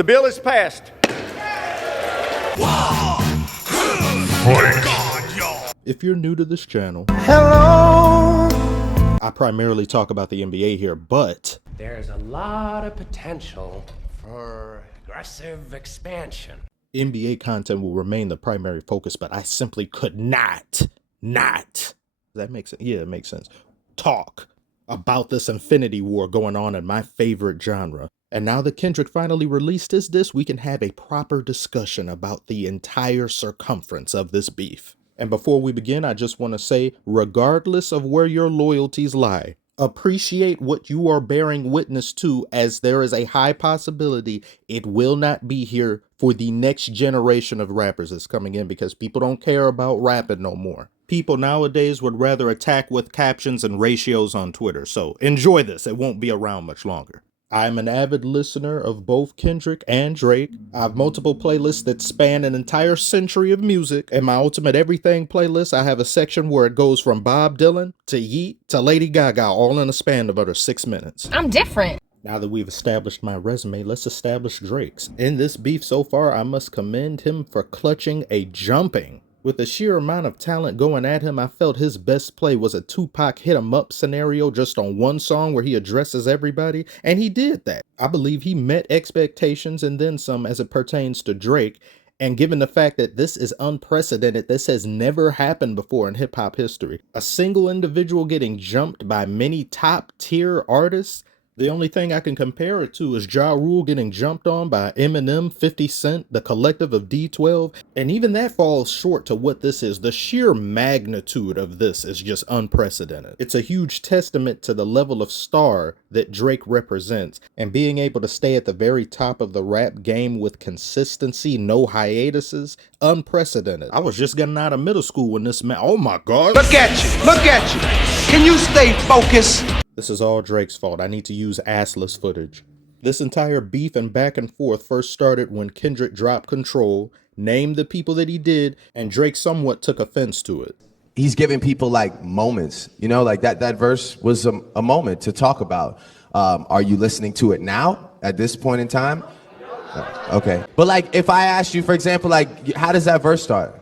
The bill is passed. If you're new to this channel, Hello. I primarily talk about the NBA here, but There's a lot of potential for aggressive expansion. NBA content will remain the primary focus, but I simply could not, does that make sense? Yeah, it makes sense. Talk about this infinity war going on in my favorite genre. And now that Kendrick finally released his disc, we can have a proper discussion about the entire circumference of this beef. And before we begin, I just want to say, regardless of where your loyalties lie, appreciate what you are bearing witness to, as there is a high possibility it will not be here for the next generation of rappers that's coming in, because people don't care about rapping no more. People nowadays would rather attack with captions and ratios on Twitter, so enjoy this. It won't be around much longer. I'm an avid listener of both Kendrick and Drake. I have multiple playlists that span an entire century of music. In my Ultimate Everything playlist, I have a section where it goes from Bob Dylan to Yeat to Lady Gaga, all in a span of under 6 minutes. I'm different. Now that we've established my resume, let's establish Drake's. In this beef so far, I must commend him for clutching a jumping. With the sheer amount of talent going at him, I felt his best play was a Tupac hit 'em up scenario just on one song where he addresses everybody, and he did that. I believe he met expectations and then some as it pertains to Drake, and given the fact that this is unprecedented, this has never happened before in hip-hop history. A single individual getting jumped by many top-tier artists. The only thing I can compare it to is Ja Rule getting jumped on by Eminem, 50 Cent, the collective of D12, and even that falls short to what this is. The sheer magnitude of this is just unprecedented. It's a huge testament to the level of star that Drake represents, and being able to stay at the very top of the rap game with consistency, no hiatuses, unprecedented. I was just getting out of middle school when this man, oh my God. Look at you. Can you stay focused? This is all Drake's fault. I need to use assless footage. This entire beef and back and forth first started when Kendrick dropped Control, named the people that he did, and Drake somewhat took offense to it. He's giving people like moments, you know, like that verse was a moment to talk about. Are you listening to it now at this point in time? Okay. But like, if I asked you, for example, like, how does that verse start?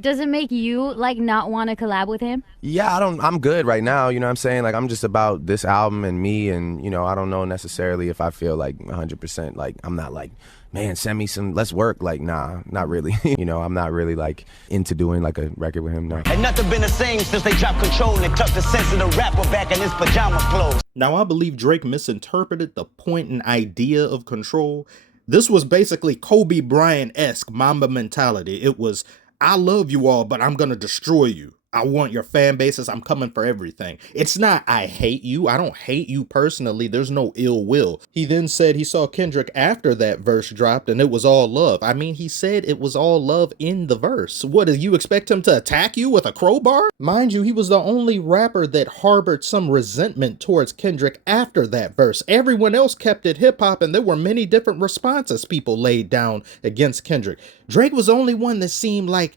Does it make you like not want to collab with him? Yeah, I'm good right now, you know what I'm saying? Like, I'm just about this album and me, and, you know, I don't know necessarily if I feel like 100%, like, I'm not like, man, send me some, let's work. Like, nah, not really. You know, I'm not really like into doing like a record with him, no. And nothing been the same since they dropped Control and tucked the sense of the rapper back in his pajama clothes. Now, I believe Drake misinterpreted the point and idea of Control. This was basically Kobe Bryant-esque Mamba mentality. It was, I love you all, but I'm gonna destroy you. I want your fan bases. I'm coming for everything. It's not, I hate you. I don't hate you personally. There's no ill will. He then said he saw Kendrick after that verse dropped and it was all love. I mean, he said it was all love in the verse. What, do you expect him to attack you with a crowbar? Mind you, he was the only rapper that harbored some resentment towards Kendrick after that verse. Everyone else kept it hip hop, and there were many different responses people laid down against Kendrick. Drake was the only one that seemed like,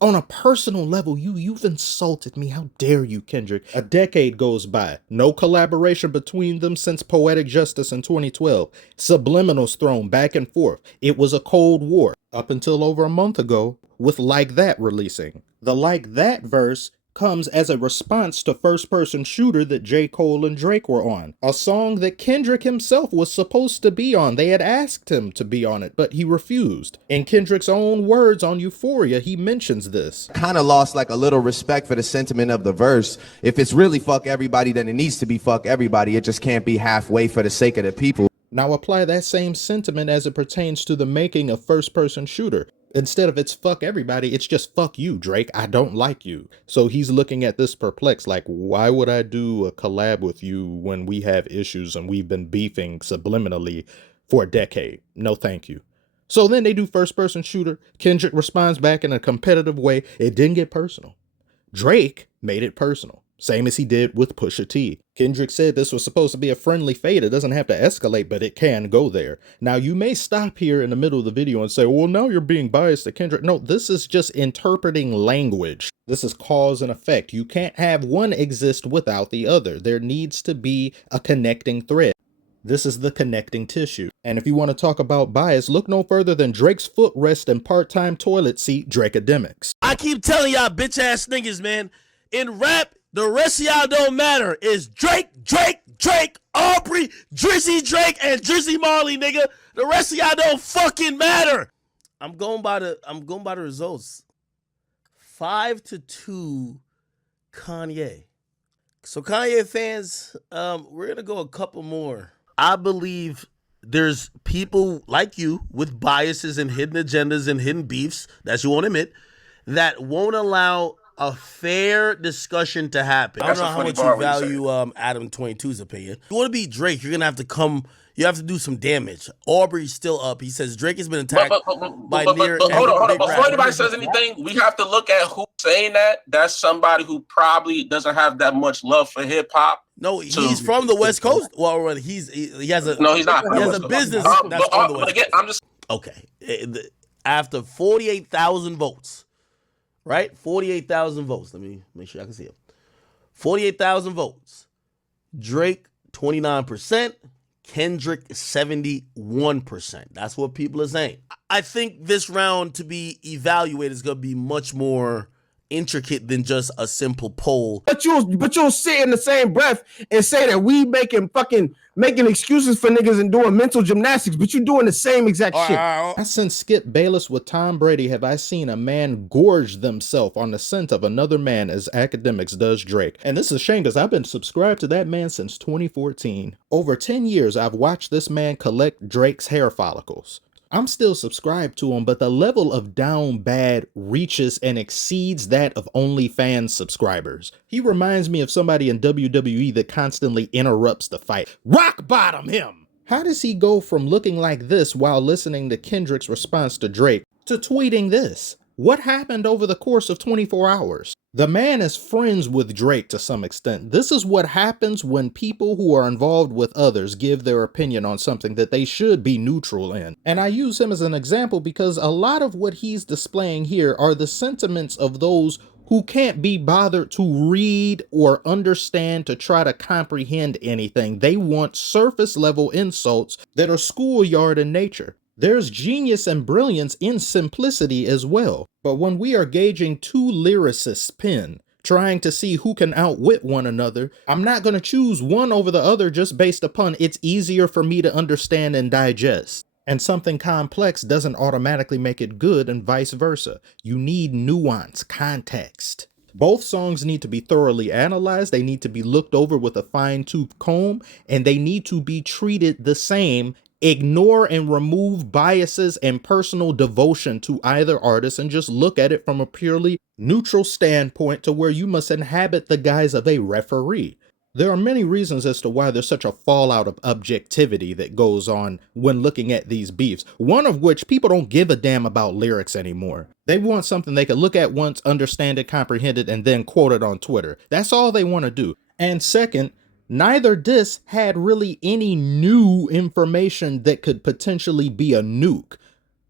on a personal level, you've insulted me. How dare you, Kendrick? A decade goes by. No collaboration between them since Poetic Justice in 2012. Subliminals thrown back and forth. It was a Cold War up until over a month ago with Like That releasing. The Like That verse comes as a response to First Person Shooter that J. Cole and Drake were on. A song that Kendrick himself was supposed to be on. They had asked him to be on it, but he refused. In Kendrick's own words on Euphoria, he mentions this. Kind of lost like a little respect for the sentiment of the verse. If it's really fuck everybody, then it needs to be fuck everybody. It just can't be halfway for the sake of the people. Now apply that same sentiment as it pertains to the making of First Person Shooter. Instead of it's fuck everybody, it's just fuck you, Drake. I don't like you. So he's looking at this perplexed, like, why would I do a collab with you when we have issues and we've been beefing subliminally for a decade? No, thank you. So then they do First Person Shooter. Kendrick responds back in a competitive way. It didn't get personal. Drake made it personal. Same as he did with Pusha T. Kendrick said this was supposed to be a friendly fade. It doesn't have to escalate, but it can go there. Now, you may stop here in the middle of the video and say, well, now you're being biased to Kendrick. No, this is just interpreting language. This is cause and effect. You can't have one exist without the other. There needs to be a connecting thread. This is the connecting tissue. And if you want to talk about bias, look no further than Drake's footrest and part-time toilet seat, Drakeademics. I keep telling y'all bitch ass niggas, man. In rap, the rest of y'all don't matter. It's Drake, Aubrey, Drizzy Drake, and Drizzy Marley, nigga. The rest of y'all don't fucking matter. I'm going by the results. 5-2 Kanye. So Kanye fans, we're gonna go a couple more. I believe there's people like you with biases and hidden agendas and hidden beefs that you won't admit that won't allow a fair discussion to happen. I don't know how much you value Adam 22's opinion. If you want to beat Drake, you're gonna have to you have to do some damage. Aubrey's still up. He says Drake has been attacked by near. But hold on. Before anybody says anything, we have to look at who's saying that. That's somebody who probably doesn't have that much love for hip hop. No, he's from the West Coast. Well, he has a no, he's not. He has a business that's from the West again, Coast. I'm just okay. After 48,000 votes, right? 48,000 votes. Let me make sure I can see it. 48,000 votes. Drake 29%. Kendrick 71%. That's what people are saying. I think this round to be evaluated is going to be much more intricate than just a simple poll. But you'll sit in the same breath and say that we making excuses for niggas and doing mental gymnastics, but you're doing the same exact shit. Not since Skip Bayless with Tom Brady have I seen a man gorge themselves on the scent of another man as Academics does Drake. And this is a shame because I've been subscribed to that man since 2014. Over 10 years, I've watched this man collect Drake's hair follicles. I'm still subscribed to him, but the level of down bad reaches and exceeds that of OnlyFans subscribers. He reminds me of somebody in WWE that constantly interrupts the fight. Rock bottom him! How does he go from looking like this while listening to Kendrick's response to Drake to tweeting this? What happened over the course of 24 hours? The man is friends with Drake to some extent. This is what happens when people who are involved with others give their opinion on something that they should be neutral in. And I use him as an example because a lot of what he's displaying here are the sentiments of those who can't be bothered to read or understand to try to comprehend anything. They want surface level insults that are schoolyard in nature. There's genius and brilliance in simplicity as well. But when we are gauging two lyricists' pen, trying to see who can outwit one another, I'm not going to choose one over the other just based upon it's easier for me to understand and digest. And something complex doesn't automatically make it good and vice versa. You need nuance, context. Both songs need to be thoroughly analyzed, they need to be looked over with a fine-tooth comb, and they need to be treated the same. Ignore and remove biases and personal devotion to either artist and just look at it from a purely neutral standpoint to where you must inhabit the guise of a referee. There are many reasons as to why there's such a fallout of objectivity that goes on when looking at these beefs. One of which, people don't give a damn about lyrics anymore. They want something they can look at once, understand it, comprehend it, and then quote it on Twitter. That's all they want to do. And second, neither diss had really any new information that could potentially be a nuke.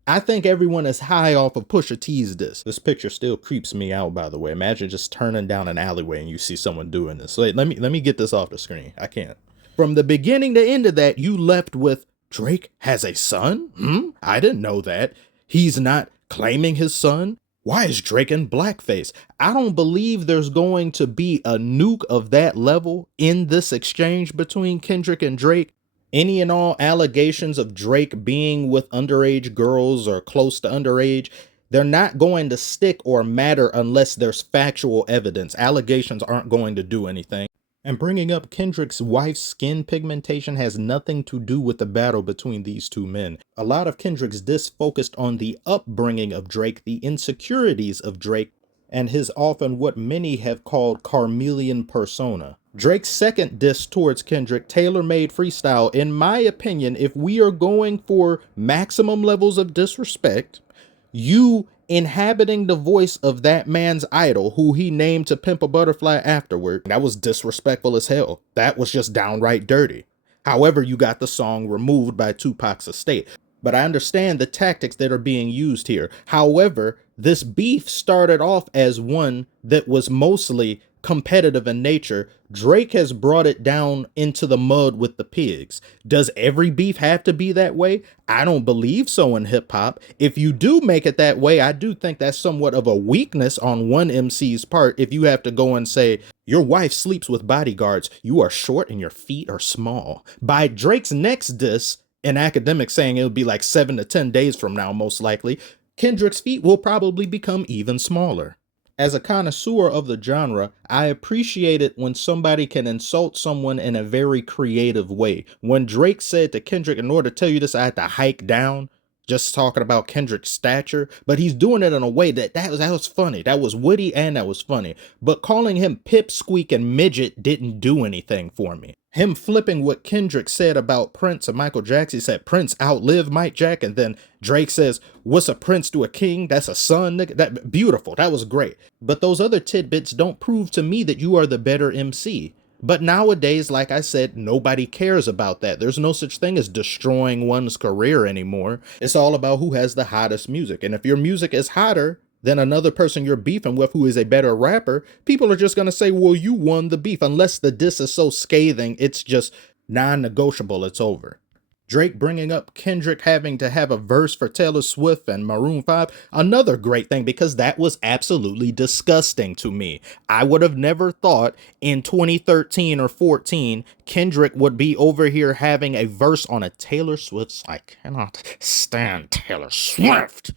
I think everyone is high off of Pusha T's diss. This picture still creeps me out, by the way. Imagine just turning down an alleyway and you see someone doing this. Wait, let me get this off the screen. I can't. From the beginning to end of that, you left with, Drake has a son? I didn't know that. He's not claiming his son? Why is Drake in blackface? I don't believe there's going to be a nuke of that level in this exchange between Kendrick and Drake. Any and all allegations of Drake being with underage girls or close to underage, they're not going to stick or matter unless there's factual evidence. Allegations aren't going to do anything. And bringing up Kendrick's wife's skin pigmentation has nothing to do with the battle between these two men. A lot of Kendrick's diss focused on the upbringing of Drake, the insecurities of Drake, and his often what many have called Carmelian persona. Drake's second diss towards Kendrick, tailor-made freestyle, in my opinion, if we are going for maximum levels of disrespect, you inhabiting the voice of that man's idol, who he named To Pimp a Butterfly afterward, that was disrespectful as hell. That was just downright dirty. However, you got the song removed by Tupac's estate. But I understand the tactics that are being used here. However, this beef started off as one that was mostly competitive in nature, Drake has brought it down into the mud with the pigs. Does every beef have to be that way? I don't believe so in hip hop. If you do make it that way, I do think that's somewhat of a weakness on one MC's part. If you have to go and say, your wife sleeps with bodyguards, you are short and your feet are small. By Drake's next diss, an academic saying it'll be like 7 to 10 days from now, most likely, Kendrick's feet will probably become even smaller. As a connoisseur of the genre, I appreciate it when somebody can insult someone in a very creative way. When Drake said to Kendrick, in order to tell you this, I had to hike down, just talking about Kendrick's stature, but he's doing it in a way that was funny. That was witty and that was funny. But calling him pipsqueak and midget didn't do anything for me. Him flipping what Kendrick said about Prince and Michael Jackson. He said Prince outlived Mike Jack, and then Drake says, what's a prince to a king? That's a son, nigga. That beautiful. That was great. But those other tidbits don't prove to me that you are the better MC. But nowadays, like I said, nobody cares about that. There's no such thing as destroying one's career anymore. It's all about who has the hottest music. And if your music is hotter than another person you're beefing with who is a better rapper, people are just going to say, well, you won the beef. Unless the diss is so scathing, it's just non-negotiable. It's over. Drake bringing up Kendrick having to have a verse for Taylor Swift and Maroon 5, another great thing, because that was absolutely disgusting to me. I would have never thought in 2013 or 14, Kendrick would be over here having a verse on a Taylor Swift song. I cannot stand Taylor Swift.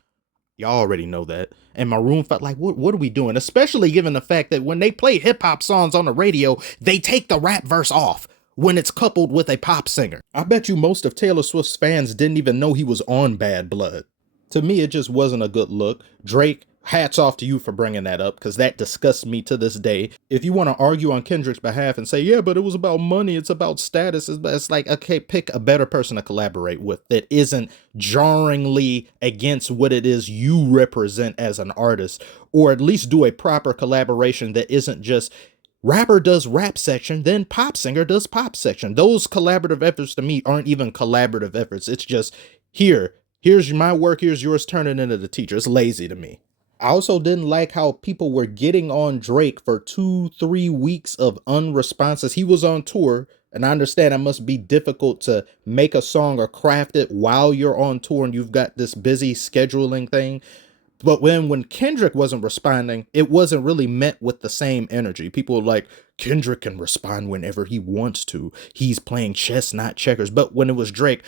Y'all already know that. And Maroon 5, like, what are we doing? Especially given the fact that when they play hip hop songs on the radio, they take the rap verse off when it's coupled with a pop singer. I bet you most of Taylor Swift's fans didn't even know he was on Bad Blood. To me, it just wasn't a good look. Drake, hats off to you for bringing that up, because that disgusts me to this day. If you want to argue on Kendrick's behalf and say, yeah, but it was about money, it's about status, it's like, okay, pick a better person to collaborate with that isn't jarringly against what it is you represent as an artist, or at least do a proper collaboration that isn't just rapper does rap section, then pop singer does pop section. Those collaborative efforts to me aren't even collaborative efforts. It's just, here's my work, here's yours, turn it into the teacher. It's lazy to me. I also didn't like how people were getting on Drake for 2-3 weeks of unresponses. He was on tour, and I understand it must be difficult to make a song or craft it while you're on tour and you've got this busy scheduling thing. But when Kendrick wasn't responding, it wasn't really met with the same energy. People were like, Kendrick can respond whenever he wants to. He's playing chess, not checkers. But when it was Drake,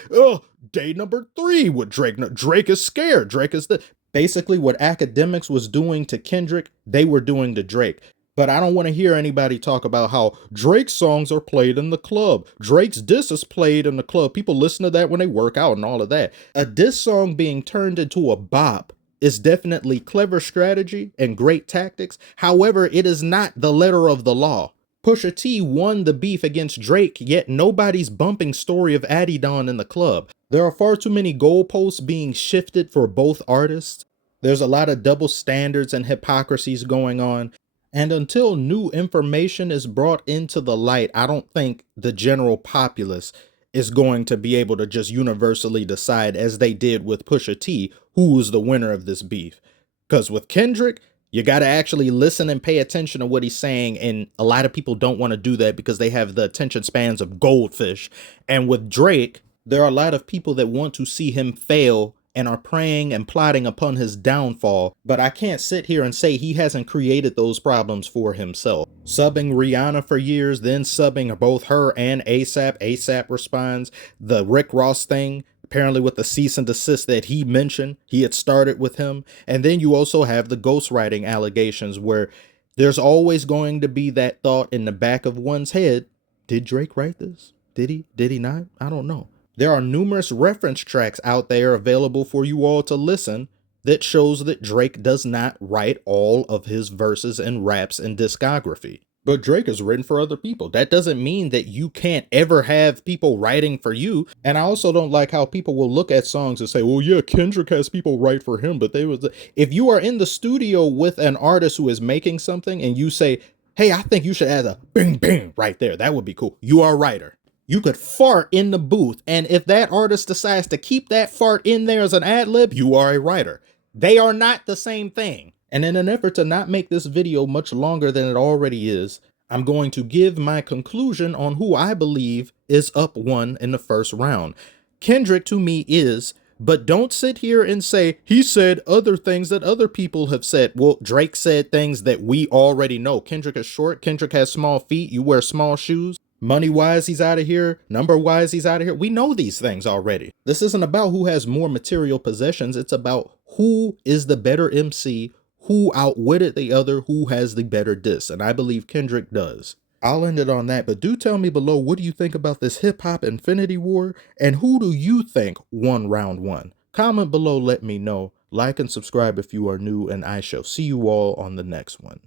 day number 3 with Drake. Drake is scared. Drake is basically what academics was doing to Kendrick, they were doing to Drake. But I don't want to hear anybody talk about how Drake's songs are played in the club. Drake's diss is played in the club. People listen to that when they work out and all of that. A diss song being turned into a bop is definitely clever strategy and great tactics. However, it is not the letter of the law. Pusha T won the beef against Drake, yet nobody's bumping Story of Adidon in the club. There are far too many goalposts being shifted for both artists. There's a lot of double standards and hypocrisies going on. And until new information is brought into the light, I don't think the general populace is going to be able to just universally decide, as they did with Pusha T, who was the winner of this beef. Because with Kendrick, you got to actually listen and pay attention to what he's saying. And a lot of people don't want to do that because they have the attention spans of goldfish. And with Drake, there are a lot of people that want to see him fail and are praying and plotting upon his downfall. But I can't sit here and say he hasn't created those problems for himself. Subbing Rihanna for years, then subbing both her and ASAP. ASAP responds. The Rick Ross thing, apparently with the cease and desist that he mentioned, he had started with him. And then you also have the ghostwriting allegations, where there's always going to be that thought in the back of one's head. Did Drake write this? Did he? Did he not? I don't know. There are numerous reference tracks out there available for you all to listen that shows that Drake does not write all of his verses and raps and discography. But Drake has written for other people. That doesn't mean that you can't ever have people writing for you. And I also don't like how people will look at songs and say, well, yeah, Kendrick has people write for him, but if you are in the studio with an artist who is making something and you say, hey, I think you should add a bing, bing right there, that would be cool. You are a writer. You could fart in the booth, and if that artist decides to keep that fart in there as an ad lib, you are a writer. They are not the same thing. And in an effort to not make this video much longer than it already is, I'm going to give my conclusion on who I believe is up 1 in the first round. Kendrick to me is, but don't sit here and say he said other things that other people have said. Well, Drake said things that we already know. Kendrick is short. Kendrick has small feet. You wear small shoes. Money-wise, he's out of here. Number-wise, he's out of here. We know these things already. This isn't about who has more material possessions. It's about who is the better MC, who outwitted the other, who has the better diss. And I believe Kendrick does. I'll end it on that, but do tell me below, what do you think about this hip-hop infinity war? And who do you think won round 1? Comment below, let me know. Like and subscribe if you are new, and I shall see you all on the next one.